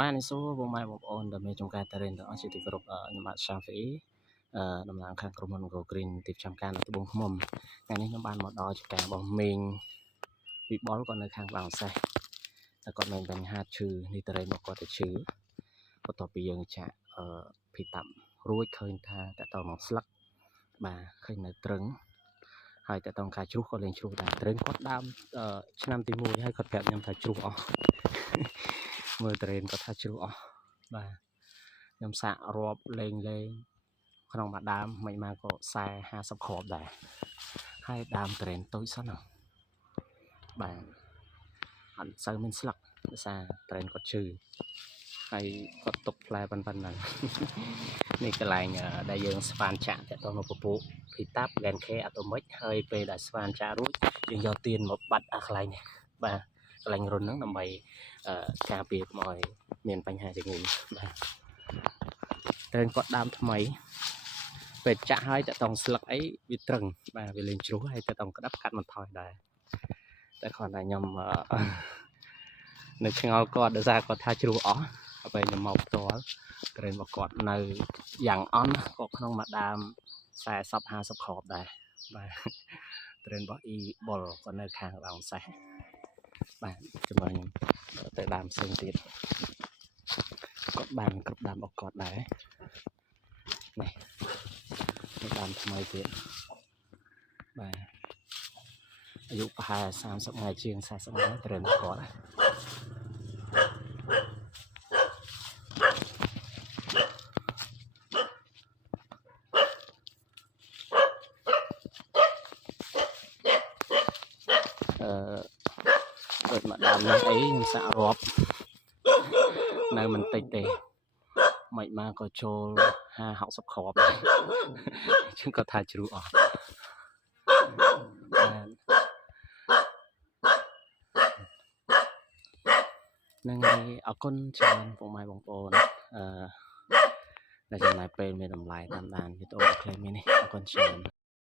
បាននេះសួរបងម៉ែបងប្អូនដែលមានចំការតារិនទាំងអស់ជាទីគោរពខ្ញុំបាទ Shafi តំណាងខាងក្រុមហ៊ុន Go Green ទីផ្សារការនៅត្បូងឃ្មុំថ្ងៃនេះខ្ញុំបានមកដល់ចំការរបស់មេងវិបុលគាត់នៅខាងបាងសេះតែគាត់មានបញ្ហាឈឺនេះតារិនមកគាត់ទៅឈឺបន្ទាប់ពីយើងចាក់ភីតាប់រួចឃើញថាតើតមកស្លឹកបាទឃើញនៅត្រឹងហើយតើតការជ្រុះក៏លេងជ្រុះដែរត្រឹងគាត់ដើមឆ្នាំទី1ហើយគាត់ប្រាប់ខ្ញុំថាជ្រុះអស់មើលតារិនគាត់ថាជ្រុះអស់បាទខ្ញុំសាករាប់លេងក្នុងមួយដើមមិនមកក៏40-50គ្រាប់ដែរហើយដើមតារិនតូចសិនណាបាទអត់សូវមានស្លឹកដោយសារតារិនគាត់ឈឺហើយគាត់ទុកផ្លែប៉ុណ្ណឹងនេះកន្លែងដែលយើងស្វានចាក់តទៅមកពពុះភីតាប់លែនខេអាតូមិកហើយពេលដែលស្វានចាក់រួចយើងយកទៀនមកបាត់អាកន្លែងនេះបាទកន្លែងរុនហ្នឹងដើម្បីការពារកុំឲ្យមានបញ្ហាជំងឺបាទតែគាត់ដើមថ្មីពេលចាក់ហើយតតងស្លឹកអីវាត្រឹងបាទវាលេងជ្រុះហើយតតងក្តាប់កាត់បន្ថយដែរតែគាត់ថាខ្ញុំនៅឆ្ងល់គាត់ដោយសារគាត់ថាជ្រុះអស់ហើយខ្ញុំមកផ្ទាល់ក្រែងរបស់គាត់នៅយ៉ាងអន់ក៏ក្នុងមួយដើម40-50គ្រាប់ដែរបាទត្រេនរបស់អ៊ីបុលគាត់នៅខាងឡោងសេះបាទចំណុចខ្ញុំទៅដើមផ្សេងទៀតគាត់បានគ្រប់ដើមរបស់គាត់ដែរនេះដើមថ្មីទៀតបាទអាយុប្រហែល30ថ្ងៃជាង40ថ្ងៃត្រេនគាត់ដូចមកដើមនេះអីខ្ញុំសាក់រាប់នៅមិនតិចទេមិនមកក៏ចូល50-60គ្រាប់ដែរជាងគាត់ថាជ្រុះអស់នឹងអរគុណច្រើនពុកម៉ែបងប្អូនដែលចំណាយពេលមានតម្លៃតាមដានវីដេអូខ្លីនេះអរគុណច្រើន